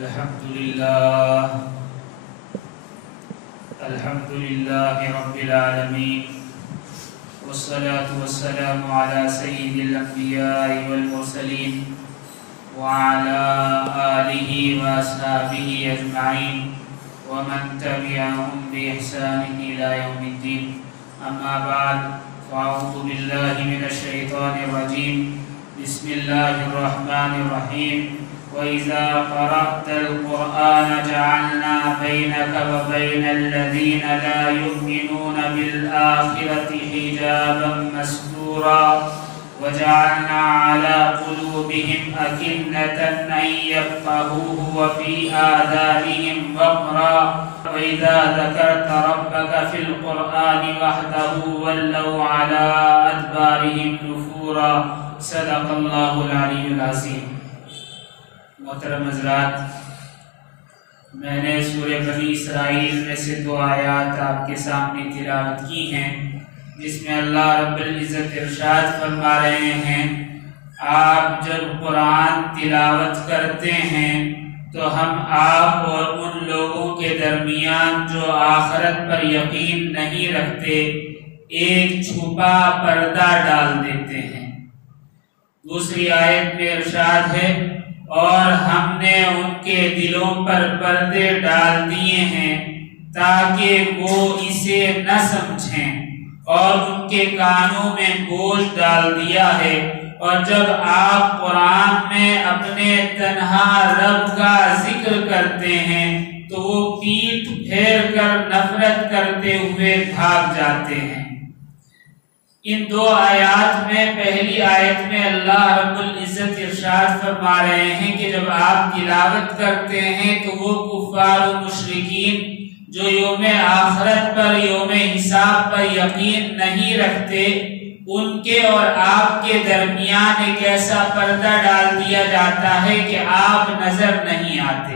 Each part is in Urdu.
الحمد لله رب العالمين والصلاة والسلام على سيد الأنبياء والمرسلين وعلى آله وأصحابه أجمعين ومن تبعهم بإحسان إلى يوم الدين. أما بعد، فأعوذ بالله من الشيطان الرجيم. بسم الله الرحمن الرحيم. وَإِذَا قَرَأْتَ الْقُرْآنَ جَعَلْنَا بَيْنَكَ وَبَيْنَ الَّذِينَ لَا يُؤْمِنُونَ بِالْآخِرَةِ حِجَابًا مَسْتُورًا وَجَعَلْنَا عَلَى قُلُوبِهِمْ أَكِنَّةً أَن يَفْقَهُوهُ وَفِي آذَانِهِمْ وَقْرًا وَإِذَا ذَكَرْتَ رَبَّكَ فِي الْقُرْآنِ وَحْدَهُ وَلَّوْا عَلَى أَدْبَارِهِمْ نُفُورًا. صدق اللہ العلی العظیم. محترم حضرات، میں نے سورہ بنی اسرائیل میں سے 2 آیات آپ کے سامنے تلاوت کی ہیں، جس میں اللہ رب العزت ارشاد فرما رہے ہیں، آپ جب قرآن تلاوت کرتے ہیں تو ہم آپ اور ان لوگوں کے درمیان جو آخرت پر یقین نہیں رکھتے ایک چھپا پردہ ڈال دیتے ہیں. دوسری آیت میں ارشاد ہے، اور ہم نے ان کے دلوں پر پردے ڈال دیے ہیں تاکہ وہ اسے نہ سمجھیں، اور ان کے کانوں میں بوجھ ڈال دیا ہے، اور جب آپ قرآن میں اپنے تنہا رب کا ذکر کرتے ہیں تو وہ پیٹھ پھیر کر نفرت کرتے ہوئے بھاگ جاتے ہیں. ان 2 آیات میں پہلی آیت میں اللہ رب العزت ارشاد فرما رہے ہیں کہ جب آپ تلاوت کرتے ہیں تو وہ کفار و مشرکین جو یوم آخرت پر، یوم حساب پر یقین نہیں رکھتے، ان کے اور آپ کے درمیان ایک ایسا پردہ ڈال دیا جاتا ہے کہ آپ نظر نہیں آتے.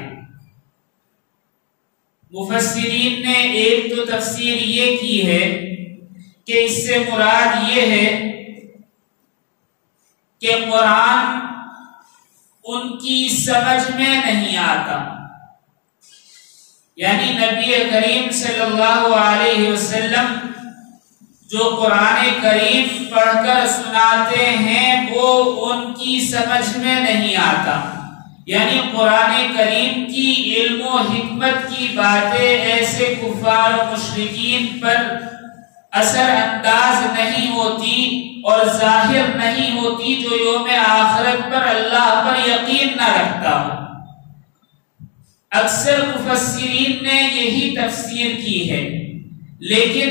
مفسرین نے ایک تو تفسیر یہ کی ہے کہ اس سے مراد یہ ہے کہ قرآن ان کی سمجھ میں نہیں آتا، یعنی نبی کریم صلی اللہ علیہ وسلم جو قرآن کریم پڑھ کر سناتے ہیں وہ ان کی سمجھ میں نہیں آتا، یعنی قرآن کریم کی علم و حکمت کی باتیں ایسے کفار و مشرکین پر اثر انداز نہیں ہوتی اور ظاہر نہیں ہوتی جو یوم آخرت پر اللہ پر یقین نہ رکھتا ہو. اکثر مفسرین نے یہی تفسیر کی ہے، لیکن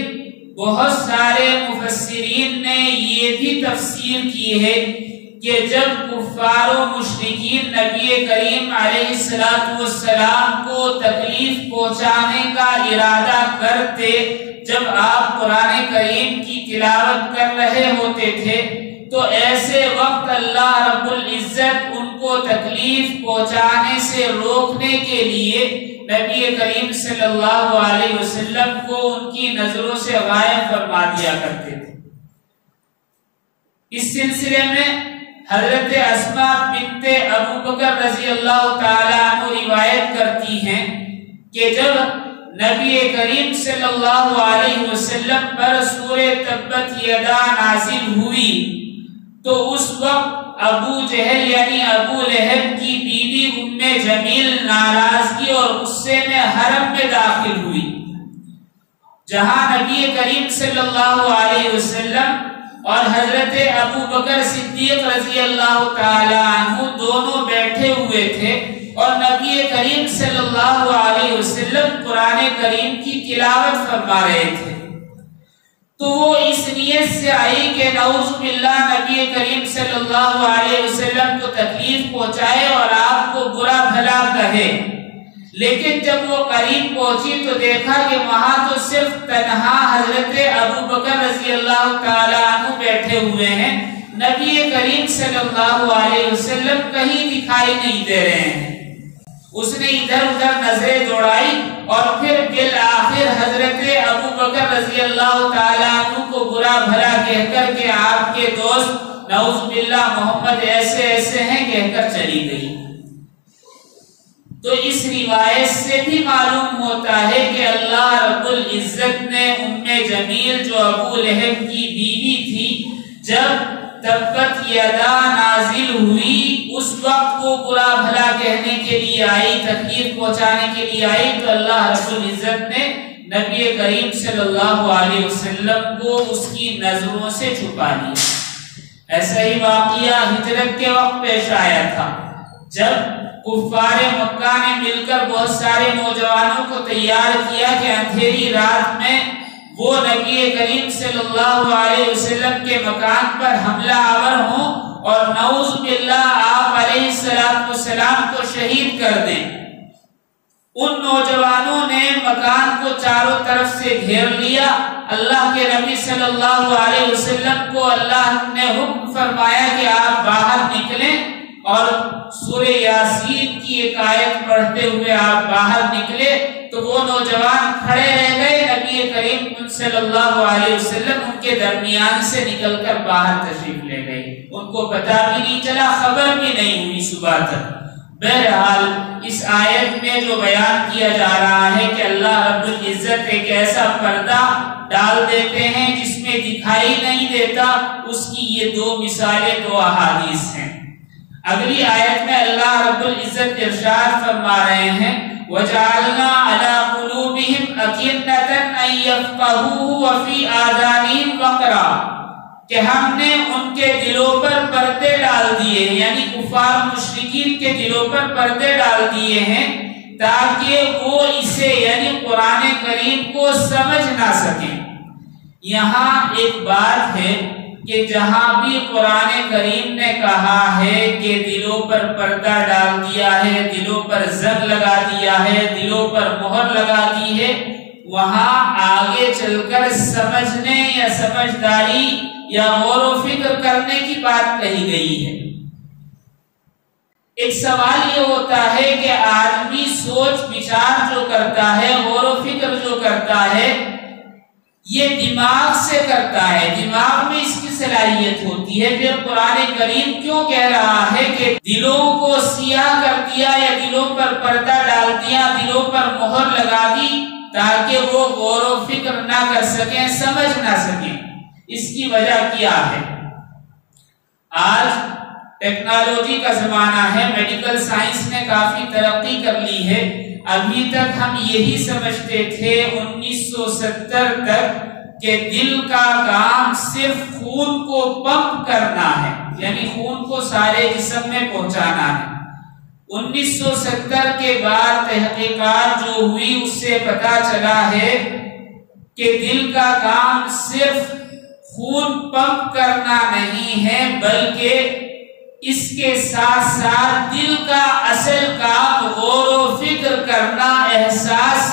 بہت سارے مفسرین نے یہ بھی تفسیر کی ہے کہ جب کفار و مشرکین نبی کریم علیہ السلام کو تکلیف پہنچانے کا ارادہ کرتے، جب آپ قرآن کریم کی تلاوت کر رہے ہوتے تھے تو ایسے وقت اللہ رب العزت ان کو تکلیف پہنچانے سے روکنے کے لیے نبی کریم صلی اللہ علیہ وسلم کو ان کی نظروں سے غائب فرما دیا کرتے تھے. اس سلسلے میں حضرت اسماء بنت ابو بکر رضی اللہ تعالیٰ عنہ روایت کرتی ہیں کہ جب نبی کریم صلی اللہ علیہ وسلم پر سورہ تبت یدا نازل ہوئی تو اس وقت ابو جہل یعنی ابو لہب کی بیوی ام جمیل ناراضگی اور غصے میں حرم میں داخل ہوئی، جہاں نبی کریم صلی اللہ علیہ وسلم اور حضرت ابو بکر صدیق رضی اللہ تعالی عنہ دونوں بیٹھے ہوئے تھے اور نبی کریم صلی اللہ علیہ وسلم قرآن کریم کی تلاوت فرما رہے تھے. تو وہ اس نیت سے آئی کہ نعوذ باللہ نبی کریم صلی اللہ علیہ وسلم کو تکلیف پہنچائے اور آپ کو برا بھلا کہے، لیکن جب وہ قریب پہنچی تو دیکھا کہ وہاں تو صرف تنہا حضرت ابو بکر رضی اللہ تعالی عنہ بیٹھے ہوئے ہیں، نبی کریم صلی اللہ علیہ وسلم کہیں دکھائی نہیں دے رہے ہیں. اس نے ادھر ادھر نظریں دوڑائی اور پھر بالآخر حضرت ابو بکر رضی اللہ تعالیٰ عنہ کو برا بھلا کہہ کر کے آپ کے دوست نعوذ باللہ محمد ایسے ایسے ہیں کہہ کر چلی گئی. تو اس روایت سے بھی معلوم ہوتا ہے کہ اللہ رب العزت نے ام جمیل جو ابو لہب کی بیوی تھی، جب تبت یدا نازل ہوئی اس وقت وہ برا بھلا کہنے کے لیے آئی، تکلیف پہنچانے کے لیے آئی، تو اللہ رب العزت نے نبی کریم صلی اللہ علیہ وسلم کو اس کی نظروں سے چھپا لیا۔ ایسا ہی واقعہ ہجرت کے وقت پیش آیا تھا، جب کفار مکہ نے مل کر بہت سارے نوجوانوں کو تیار کیا کہ اندھیری رات میں وہ نبی کریم صلی اللہ علیہ وسلم کے مکان پر حملہ آور ہوں اور نعوذ باللہ آپ علیہ السلام کو شہید کر دیں۔ ان نوجوانوں نے مکان کو چاروں طرف سے گھیر لیا۔ اللہ کے نبی صلی اللہ علیہ وسلم کو اللہ نے حکم فرمایا کہ آپ باہر نکلیں، اور سورہ یاسین کی ایک آیت پڑھتے ہوئے آپ باہر نکلے تو وہ نوجوان کھڑے رہ گئے، نبی کریم صلی اللہ علیہ وسلم ان کے درمیان سے نکل کر باہر تشریف لے گئے، ان کو پتہ بھی نہیں چلا، خبر بھی نہیں ہوئی صبح تک۔ بہرحال اس آیت میں جو بیان کیا جا رہا ہے کہ اللہ رب العزت ایک ایسا پردہ ڈال دیتے ہیں جس میں دکھائی نہیں دیتا، اس کی یہ دو مثالیں، دو احادیث ہیں۔ اگلی آیت میں اللہ رب العزت ارشاد فرما رہے ہیں وَجَعَلْنَا عَلَىٰ قُلُوبِهِمْ أَكِنَّةً أَن يَفْقَهُوهُ وَفِي آذَانِهِمْ وَقْرًا، کہ ہم نے ان کے دلوں پر پردے ڈال دیے، یعنی کفار مشرکین کے دلوں پر پردے ڈال دیے ہیں تاکہ وہ اسے یعنی قرآن کریم کو سمجھ نہ سکیں۔ یہاں ایک بات ہے کہ جہاں بھی قرآن کریم نے کہا ہے کہ دلوں پر پردہ ڈال دیا ہے، دلوں پر زنگ لگا دیا ہے، دلوں پر مہر لگا دی ہے، وہاں آگے چل کر سمجھنے یا سمجھداری یا غور و فکر کرنے کی بات کہی گئی ہے۔ ایک سوال یہ ہوتا ہے کہ آدمی سوچ بچار جو کرتا ہے، غور و فکر جو کرتا ہے، یہ دماغ سے کرتا ہے، دماغ میں اس کی صلاحیت ہوتی ہے، پھر قرآن کریم کیوں کہہ رہا ہے کہ دلوں کو سیاہ کر دیا یا دلوں پر پردہ ڈال دیا، دلوں پر مہر لگا دی تاکہ وہ غور و فکر نہ کر سکیں، سمجھ نہ سکیں؟ اس کی وجہ کیا ہے؟ آج ٹیکنالوجی کا زمانہ ہے، میڈیکل سائنس نے کافی ترقی کر لی ہے۔ ابھی تک ہم یہی سمجھتے تھے 1970 تک کہ دل کا کام صرف خون کو پمپ کرنا ہے، یعنی خون کو سارے جسم میں پہنچانا ہے۔ 1970 کے بعد تحقیقات جو ہوئی اس سے پتہ چلا ہے کہ دل کا کام صرف خون پمپ کرنا نہیں ہے، بلکہ اس کے ساتھ ساتھ دل کا اصل کام غور و فکر کرنا، احساس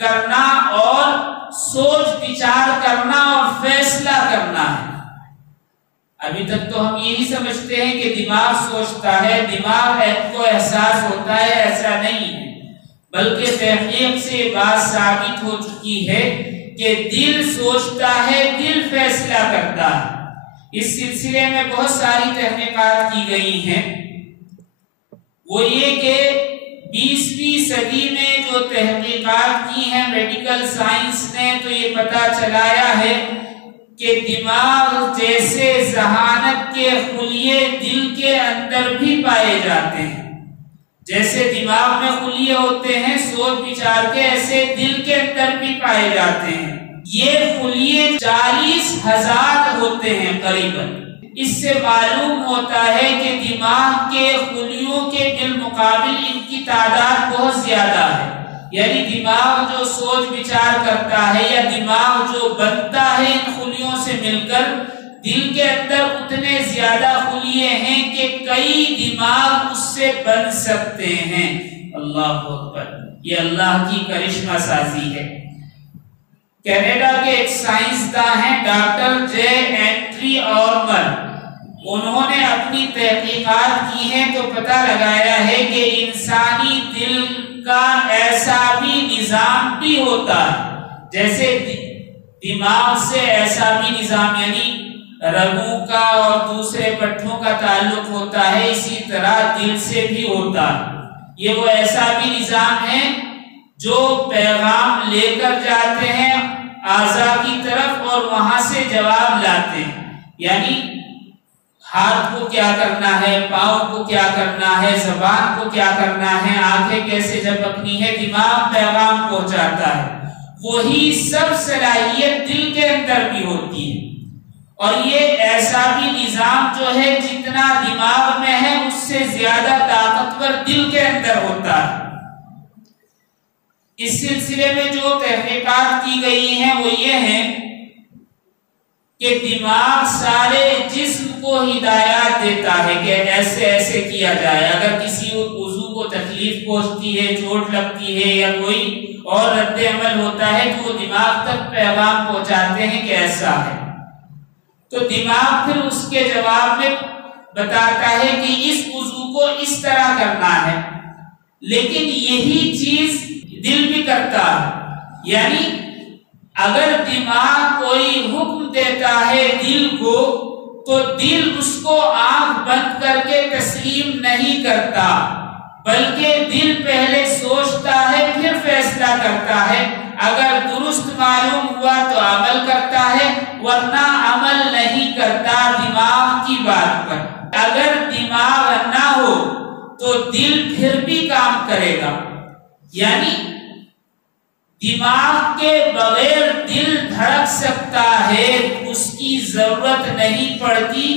کرنا اور سوچ بچار کرنا اور فیصلہ کرنا ہے۔ ابھی تک تو ہم یہی سمجھتے ہیں کہ دماغ سوچتا ہے، دماغ کو احساس ہوتا ہے، ایسا نہیں ہے، بلکہ تحقیق سے یہ بات ثابت ہو چکی ہے کہ دل سوچتا ہے، دل فیصلہ کرتا ہے۔ اس سلسلے میں بہت ساری تحقیقات کی گئی ہیں، وہ یہ کہ 20ویں صدی میں جو تحقیقات کی ہیں میڈیکل سائنس نے، تو یہ پتہ چلایا ہے کہ دماغ جیسے ذہانت کے خلیے دل کے اندر بھی پائے جاتے ہیں، جیسے دماغ میں خلیے ہوتے ہیں سوچ بچار کے، ایسے دل کے اندر بھی پائے جاتے ہیں۔ یہ خلیے 40,000 ہوتے ہیں قریباً۔ اس سے معلوم ہوتا ہے کہ دماغ کے خلیوں کے بالمقابل ان کی تعداد بہت زیادہ ہے، یعنی دماغ جو سوچ بچار کرتا ہے یا دماغ جو بنتا ہے ان خلیوں سے مل کر، دل کے اندر اتنے زیادہ خلیے ہیں کہ کئی دماغ اس سے بن سکتے ہیں۔ اللہ اکبر، یہ اللہ کی کرشمہ سازی ہے۔ کینیڈا کے ایک سائنسداں ہیں ڈاکٹر جے اینٹری اورمر، انہوں نے اپنی تحقیقات کی ہیں تو پتہ لگایا ہے کہ انسانی دل کا ایسا بھی نظام بھی ہوتا ہے، جیسے دماغ سے ایسا بھی نظام یعنی رگوں کا اور دوسرے پٹھوں کا تعلق ہوتا ہے، اسی طرح دل سے بھی ہوتا ہے۔ یہ وہ ایسا بھی نظام ہے جو پیغام لے کر جاتے ہیں اعضاء کی طرف اور وہاں سے جواب لاتے ہیں، یعنی ہاتھ کو کیا کرنا ہے، پاؤں کو کیا کرنا ہے، زبان کو کیا کرنا ہے، آنکھیں کیسے جھپکنی ہے، دماغ پیغام پہنچاتا ہے۔ وہی سب صلاحیت دل کے اندر بھی ہوتی ہے، اور یہ ایسا بھی نظام جو ہے جتنا دماغ میں ہے اس سے زیادہ طاقتور دل کے اندر ہوتا ہے۔ اس سلسلے میں جو تحقیقات کی گئی ہیں وہ یہ ہیں کہ دماغ سارے جسم کو ہدایات دیتا ہے کہ ایسے ایسے کیا جائے۔ اگر کسی عضو کو تکلیف پہنچتی ہے، چوٹ لگتی ہے یا کوئی اور رد عمل ہوتا ہے تو وہ دماغ تک پیغام پہنچاتے ہیں کہ ایسا ہے، تو دماغ پھر اس کے جواب میں بتاتا ہے کہ اس عضو کو اس طرح کرنا ہے۔ لیکن یہی چیز دل بھی کرتا ہے، یعنی اگر دماغ کوئی حکم دیتا ہے دل کو تو دل اس کو آنکھ بند کر کے تسلیم نہیں کرتا، بلکہ دل پہلے سوچتا ہے پھر فیصلہ کرتا ہے۔ اگر درست معلوم ہوا تو عمل کرتا ہے، ورنہ عمل نہیں کرتا دماغ کی بات پر۔ اگر دماغ نہ ہو تو دل پھر بھی کام کرے گا، یعنی دماغ کے بغیر دل دھڑک سکتا ہے، اس کی ضرورت نہیں پڑتی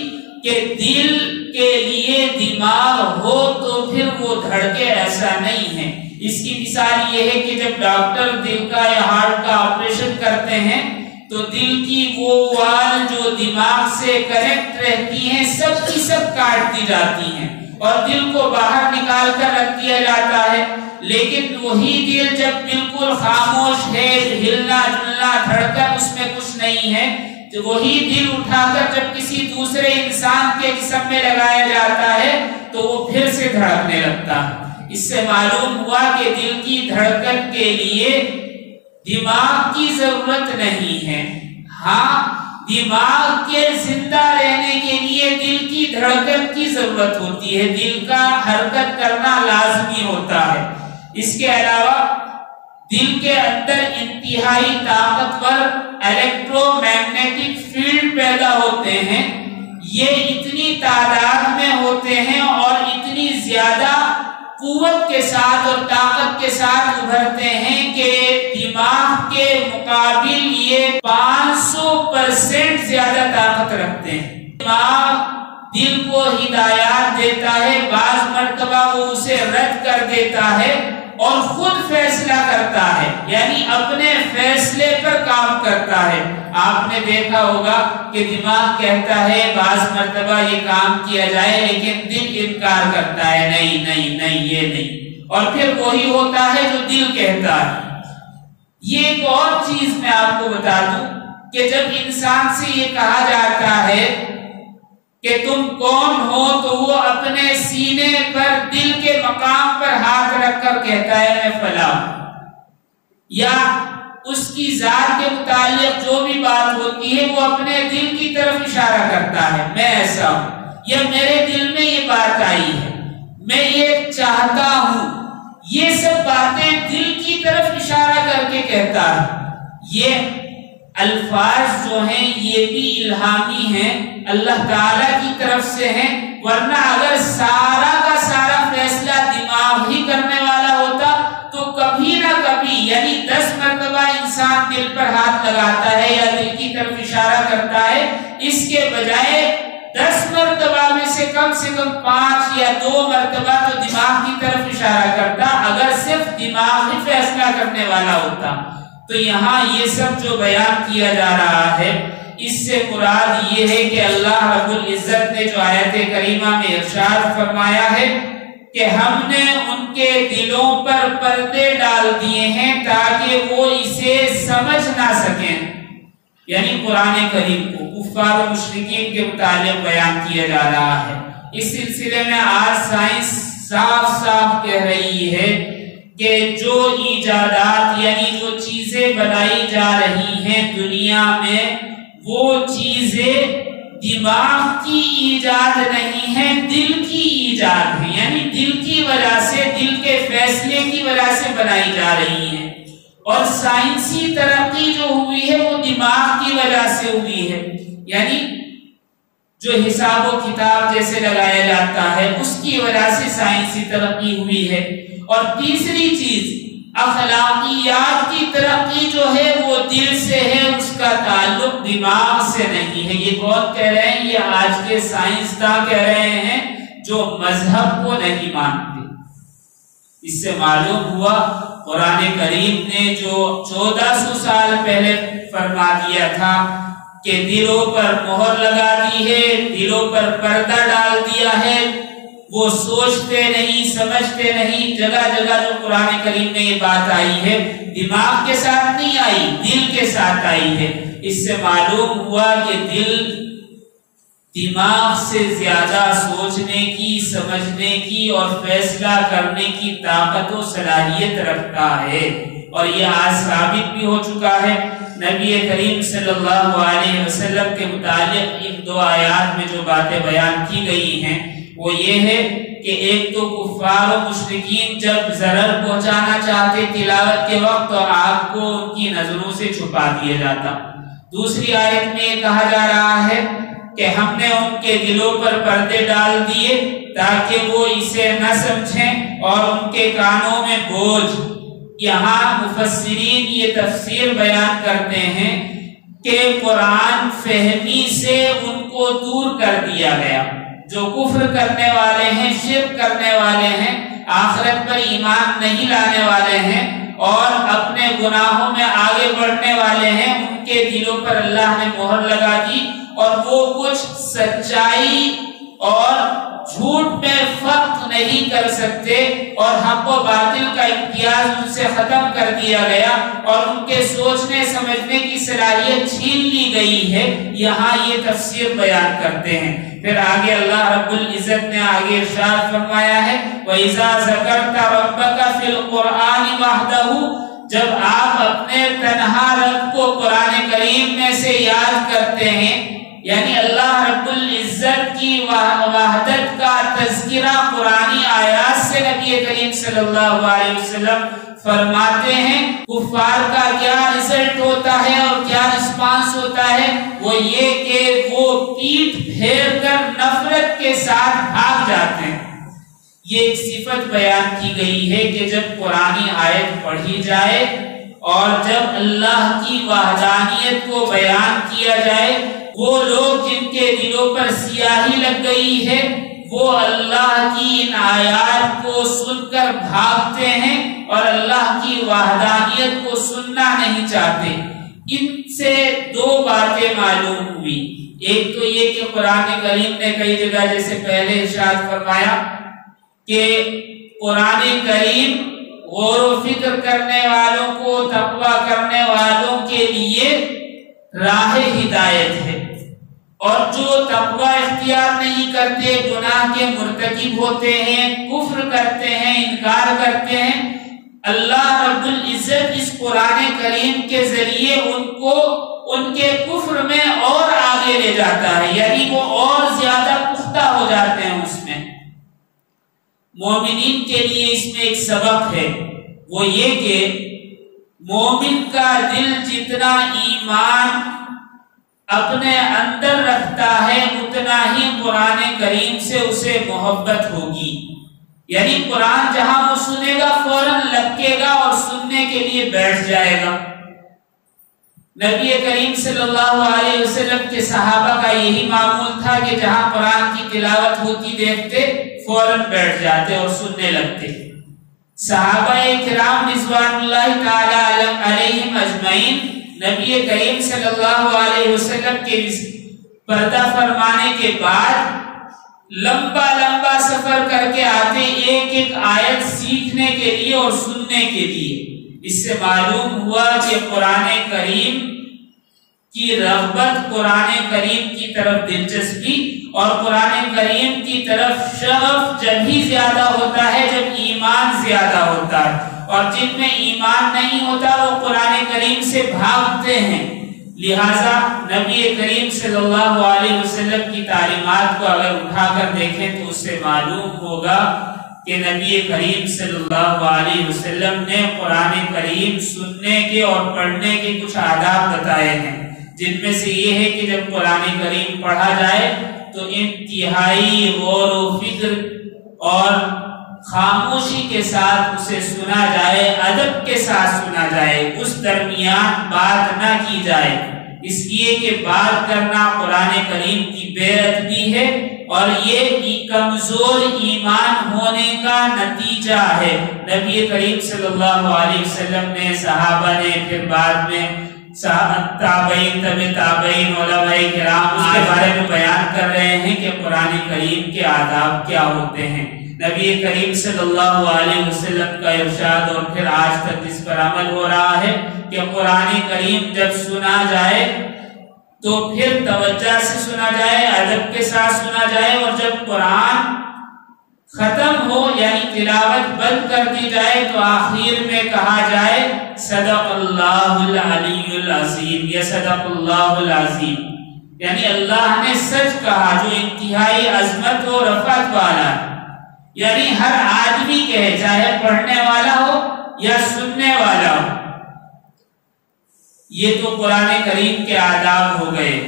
کہ دل کے لیے دماغ ہو تو پھر وہ دھڑکے، ایسا نہیں ہے۔ اس کی مثال یہ ہے کہ جب ڈاکٹر دل کا یا ہارٹ کا آپریشن کرتے ہیں تو دل کی وہ وال جو دماغ سے کنیکٹ رہتی ہیں سب کی سب کاٹ دی جاتی ہیں اور دل کو باہر نکال کر رکھ دیا جاتا ہے۔ لیکن وہی دل جب بالکل خاموش ہے، ہلنا جلنا دھڑکن اس میں کچھ نہیں ہے، تو وہی دل اٹھا کر جب کسی دوسرے انسان کے جسم میں لگایا جاتا ہے تو وہ پھر سے دھڑکنے لگتا ہے۔ اس سے معلوم ہوا کہ دل کی دھڑکن کے لیے دماغ کی ضرورت نہیں ہے، ہاں دماغ کے زندہ رہنے کے لیے دل کی دھڑکن کی ضرورت ہوتی ہے، دل کا حرکت کرنا لازمی ہوتا ہے۔ اس کے علاوہ دل کے اندر انتہائی طاقتور الیکٹرو میگنیٹک فیلڈ پیدا ہوتے ہیں، یہ اتنی تعداد میں ہوتے ہیں اور اتنی زیادہ قوت کے ساتھ اور طاقت کے ساتھ ابھرتے ہیں کہ دماغ کے مقابل یہ 500% زیادہ طاقت رکھتے ہیں۔ دماغ دل کو ہدایات دیتا ہے، بعض مرتبہ وہ اسے رد کر دیتا ہے اور خود فیصلہ کرتا ہے، یعنی اپنے فیصلے پر کام کرتا ہے۔ آپ نے دیکھا ہوگا کہ دماغ کہتا ہے بعض مرتبہ یہ کام کیا جائے، لیکن دل انکار کرتا ہے، نہیں نہیں نہیں یہ نہیں، اور پھر وہی ہوتا ہے جو دل کہتا ہے۔ یہ ایک اور چیز میں آپ کو بتا دوں کہ جب انسان سے یہ کہا جاتا ہے کہ تم کون ہو تو وہ اپنے سینے پر دل کے مقام پر ہاتھ رکھ کر کہتا ہے میں فلاں، یا اس کی ذات کے متعلق جو بھی بات ہوتی ہے وہ اپنے دل کی طرف اشارہ کرتا ہے، میں ایسا ہوں، یا میرے دل میں یہ بات آئی ہے، میں یہ چاہتا ہوں، یہ سب باتیں دل کی طرف اشارہ کر کے کہتا ہے۔ یہ الفاظ جو ہیں یہ بھی الہامی ہیں، اللہ تعالیٰ کی طرف سے ہیں، ورنہ اگر سارا کا سارا فیصلہ دماغ ہی کرنے والا ہوتا تو کبھی نہ کبھی، یعنی 10 مرتبہ انسان دل پر ہاتھ لگاتا ہے یا دل کی طرف اشارہ کرتا ہے، اس کے بجائے 10 مرتبہ میں سے کم 5 یا 2 مرتبہ تو دماغ کی طرف اشارہ کرتا، اگر صرف دماغ ہی فیصلہ کرنے والا ہوتا۔ تو یہاں یہ سب جو بیان کیا جا رہا ہے اس سے مراد یہ ہے کہ اللہ رب العزت نے جو آیت کریمہ میں ارشاد فرمایا ہے کہ ہم نے ان کے دلوں پر پردے ڈال دیے ہیں تاکہ وہ اسے سمجھ نہ سکیں، یعنی قرآن کریم کو کفار و مشرکین کے متعلق بیان کیا جا رہا ہے۔ اس سلسلے میں آج سائنس صاف صاف کہہ رہی ہے کہ جو ایجادات یعنی جو چیزیں بنائی جا رہی ہیں دنیا میں، وہ چیزیں دماغ کی ایجاد نہیں ہیں، دل کی ایجاد ہے، یعنی دل کی وجہ سے، دل کے بنائی جا رہی ہیں، اور سائنسی ترقی جو ہوئی ہے وہ دماغ کی وجہ سے ہوئی ہے، یعنی جو حساب و کتاب جیسے لگایا جاتا ہے اس کی وجہ سے سائنسی ترقی ہوئی ہے۔ اور تیسری چیز اخلاقیات کی ترقی جو ہے وہ دل سے ہے، اس کا تعلق دماغ سے نہیں ہے۔ یہ کون کہہ رہے ہیں؟ یہ آج کے سائنسداں کہہ رہے ہیں جو مذہب کو نہیں مانتے۔ اس سے معلوم ہوا قرآن کریم نے جو 1400 سال پہلے فرما دیا تھا کہ دلوں پر مہر لگا دی ہے، دلوں پر پردہ ڈال دیا ہے، وہ سوچتے نہیں، سمجھتے نہیں۔ جگہ جگہ جو قرآن کریم میں یہ بات آئی ہے دماغ کے ساتھ نہیں آئی، دل کے ساتھ آئی ہے۔ اس سے معلوم ہوا کہ دل دماغ سے زیادہ سوچنے کی، سمجھنے کی اور فیصلہ کرنے کی طاقت و صلاحیت رکھتا ہے، اور یہ آج ثابت بھی ہو چکا ہے۔ نبی کریم صلی اللہ علیہ وسلم کے متعلق ان دو آیات میں جو باتیں بیان کی گئی ہیں وہ یہ ہے کہ ایک تو کفار و مشرکین جب ضرر پہنچانا چاہتے تلاوت کے وقت تو آپ کو ان کی نظروں سے چھپا دیا جاتا۔ دوسری آیت میں یہ کہا جا رہا ہے کہ ہم نے ان کے دلوں پر پردے ڈال دیے تاکہ وہ اسے نہ سمجھیں اور ان کے کانوں میں بوجھ۔ یہاں مفسرین یہ تفسیر بیان کرتے ہیں کہ قرآن فہمی سے ان کو دور کر دیا گیا۔ جو کفر کرنے والے ہیں، شرک کرنے والے ہیں، آخرت پر ایمان نہیں لانے والے ہیں اور اپنے گناہوں میں آگے بڑھنے والے ہیں، ان کے دلوں پر اللہ نے مہر لگا دی اور وہ کچھ سچائی اور جھوٹ میں فرق نہیں کر سکتے، اور حق و باطل کا امتیاز ان سے ختم کر دیا گیا اور ان کے سوچنے سمجھنے کی صلاحیت چھین لی گئی ہے۔ یہاں یہ تفسیر بیان کرتے ہیں۔ پھر آگے اللہ رب العزت نے آگے ارشاد فرمایا ہے وَإِذَا ذَكَرْتَ رَبَّكَ فِي الْقُرْآنِ وَحْدَهُ، جب آپ اپنے تنہا رب کو قرآن کریم میں سے یاد کرتے ہیں، یعنی اللہ رب العزت کی وحدت کا تذکرہ قرآنی آیات سے نبی کریم صلی اللہ علیہ وسلم فرماتے ہیں، کفار کا کیا رزلٹ ہوتا ہے اور کیا رسپانس ہوتا ہے؟ وہ یہ کہ وہ پیٹ پھیر کر نفرت کے ساتھ بھاگ جاتے ہیں۔ یہ ایک صفت بیان کی گئی ہے کہ جب قرآنی آیت پڑھی جائے اور جب اللہ کی وحدانیت کو بیان کیا جائے، وہ لوگ جن کے دلوں پر سیاہی لگ گئی ہے وہ اللہ کی ان آیات کو سن کر بھاگتے ہیں اور اللہ کی وحدانیت کو سننا نہیں چاہتے۔ ان سے دو باتیں معلوم ہوئی۔ ایک تو یہ کہ قرآن کریم نے کئی جگہ جیسے پہلے ارشاد فرمایا کہ قرآن کریم غور و فکر کرنے والوں کو، تقویٰ کرنے والوں کے لیے راہ ہدایت ہے، اور جو تقویٰ اختیار نہیں کرتے، گناہ کے مرتکب ہوتے ہیں، کفر کرتے ہیں، انکار کرتے ہیں، اللہ رب العزت اس قرآن کریم کے ذریعے ان کو ان کے کفر میں اور آگے لے جاتا ہے، یعنی وہ اور زیادہ پختہ ہو جاتے ہیں اس میں۔ مومنین کے لیے اس میں ایک سبق ہے، وہ یہ کہ مومن کا دل جتنا ایمان اپنے اندر رکھتا ہے اتنا ہی قرآن کریم سے اسے محبت ہوگی، یعنی قرآن جہاں وہ سنے گا فوراً لپکے گا اور سننے کے لیے بیٹھ جائے گا۔ نبی کریم صلی اللہ علیہ وسلم کے صحابہ کا یہی معمول تھا کہ جہاں قرآن کی تلاوت ہوتی دیکھتے فوراً بیٹھ جاتے اور سننے لگتے۔ صحابہ کرام رضوان اللہ تعالی علیہم اجمعین نبی کریم صلی اللہ علیہ وسلم کے پردہ فرمانے کے بعد لمبا لمبا سفر کر کے آتے ایک ایک آیت سیکھنے کے لیے اور سننے کے لیے۔ اس سے معلوم ہوا کہ قرآن کریم کی رغبت، قرآن کریم کی طرف دلچسپی اور قرآن کریم کی طرف شغف جب ہی زیادہ ہوتا ہے جب ایمان زیادہ ہوتا ہے، اور جن میں ایمان نہیں ہوتا وہ قرآن کریم سے بھاگتے ہیں۔ لہٰذا نبی کریم صلی اللہ علیہ وسلم کی تعلیمات کو اگر اٹھا کر دیکھیں تو اس سے معلوم ہوگا کہ نبی کریم صلی اللہ علیہ وسلم نے قرآن کریم سننے کے اور پڑھنے کے کچھ آداب بتائے ہیں، جن میں سے یہ ہے کہ جب قرآن کریم پڑھا جائے تو انتہائی غور و فکر اور خاموشی کے ساتھ اسے سنا جائے، ادب کے ساتھ سنا جائے، اس درمیان بات نہ کی جائے، اس لیے کہ بات کرنا قرآن کریم کی بے ادبی ہے اور یہ کمزور ایمان ہونے کا نتیجہ ہے۔ نبی کریم صلی اللہ علیہ وسلم نے، صحابہ نے، پھر بعد میں تابعین، تابعین، علماء کرام اس کے بارے میں بیان کر رہے ہیں کہ قرآن کریم کے آداب کیا ہوتے ہیں۔ نبی کریم صلی اللہ علیہ وسلم کا ارشاد اور پھر آج تک اس پر عمل ہو رہا ہے کہ قرآن کریم جب سنا جائے تو پھر توجہ سے سنا جائے، ادب کے ساتھ سنا جائے، اور جب قرآن ختم ہو یعنی تلاوت بند کر دی جائے تو آخر میں کہا جائے صدق اللہ العلی العظیم یا صدق اللہ العظیم، یعنی اللہ نے سچ کہا جو انتہائی عظمت و رفعت والا ہے، یعنی ہر آدمی کہے، چاہے پڑھنے والا ہو یا سننے والا ہو۔ یہ تو قرآن کریم کے آداب ہو گئے۔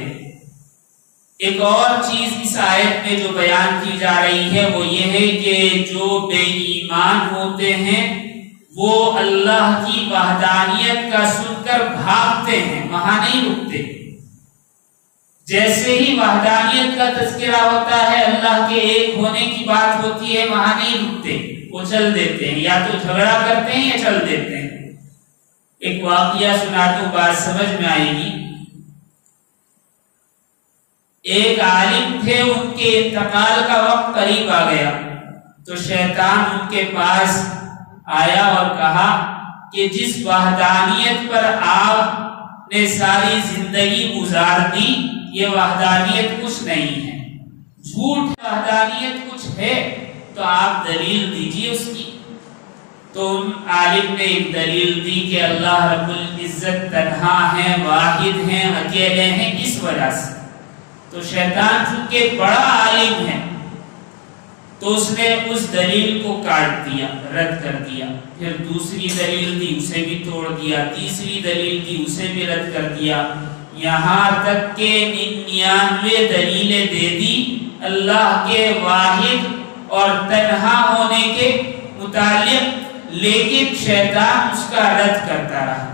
ایک اور چیز اس آیت میں جو بیان کی جا رہی ہے وہ یہ ہے کہ جو بے ایمان ہوتے ہیں وہ اللہ کی وحدانیت کا سن کر بھاگتے ہیں، وہاں نہیں رکتے۔ جیسے ہی وحدانیت کا تذکرہ ہوتا ہے، اللہ کے ایک ہونے کی بات ہوتی ہے، وہاں نہیں رکتے، وہ چل دیتے ہیں، یا تو جھگڑا کرتے ہیں یا چل دیتے ہیں۔ ایک واقعہ سناتا ہوں، بات سمجھ میں آئے گی۔ ایک عالم تھے، ان کے انتقال کا وقت قریب آ گیا تو شیطان ان کے پاس آیا اور کہا کہ جس وحدانیت پر آپ نے ساری زندگی گزار دی یہ وحدانیت کچھ نہیں ہے، جھوٹ وحدانیت کچھ ہے تو آپ دلیل دیجیے اس کی۔ تو ان عالم نے ایک دلیل دی کہ اللہ رب العزت تنہا ہیں، واحد ہیں، اکیلے ہیں، اس وجہ سے۔ تو شیطان چونکہ بڑا عالم ہے تو اس نے اس دلیل کو کاٹ دیا، رد کر دیا، پھر دوسری دلیل دی، اسے بھی توڑ دیا، تیسری دلیل دی، اسے بھی رد کر دیا، یہاں تک کہ 99 دلیلیں دے دی اللہ کے واحد اور تنہا ہونے کے متعلق، لیکن شیطان اس کا رد کرتا رہا۔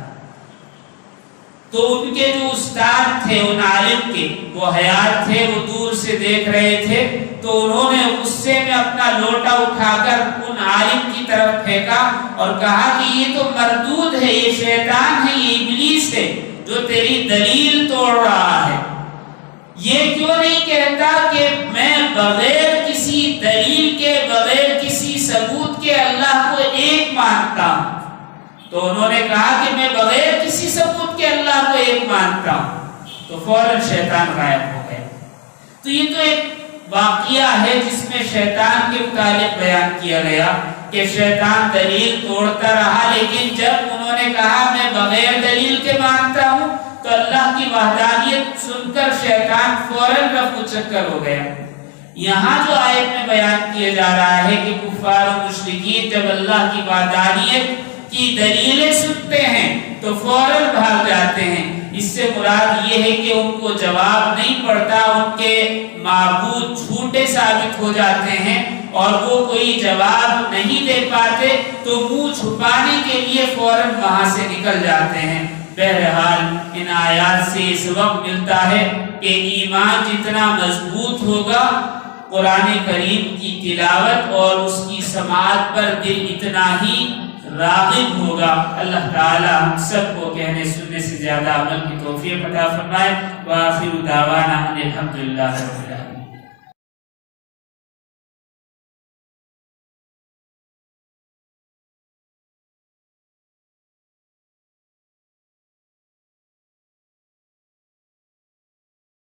تو ان کے جو استاد تھے، ان عالم کے، وہ حیات تھے، وہ دور سے دیکھ رہے تھے، تو انہوں نے غصے میں اپنا لوٹا اٹھا کر ان عالم کی طرف پھینکا اور کہا کہ یہ تو مردود ہے، یہ شیطان ہے، یہ ابلیس ہے جو تیری دلیل توڑ رہا ہے۔ یہ کیوں نہیں کہتا کہ میں بغیر کسی دلیل کے، بغیر کسی ثبوت کے اللہ کو ایک مانتا ہوں؟ تو انہوں نے کہا کہ میں بغیر کسی ثبوت کے اللہ کو ایک مانتا ہوں، تو فوراً شیطان غائب ہو گیا۔ تو یہ تو ایک واقعہ ہے جس میں شیطان کے متعلق بیان کیا گیا کہ شیطان دلیل توڑتا رہا، لیکن جب انہوں نے کہا میں بغیر دلیل کے مانتا ہوں تو اللہ کی وحدانیت سن کر شیطان فوراً رفع چکر ہو گیا۔ یہاں جو آیت میں بیان کیا جا رہا ہے کہ کفار و مشرکین جب اللہ کی وحدانیت کی دلیلیں سنتے ہیں تو فوراً بھاگ جاتے ہیں، اس سے مراد یہ ہے کہ ان کو جواب نہیں پڑتا، ان کے معبود جھوٹے ثابت ہو جاتے ہیں اور وہ کوئی جواب نہیں دے پاتے تو منہ چھپانے کے لیے فوراً وہاں سے نکل جاتے ہیں۔ بہرحال ان آیات سے اس وقت ملتا ہے کہ ایمان جتنا مضبوط ہوگا، قرآن کریم کی تلاوت اور اس کی سماعت پر دل اتنا ہی راغب ہوگا۔ اللہ تعالی ہم سب کو کہنے سننے سے زیادہ عمل کی توفیق عطا فرمائے۔ وآخر دعوانا ان الحمدللہ رب العالمین۔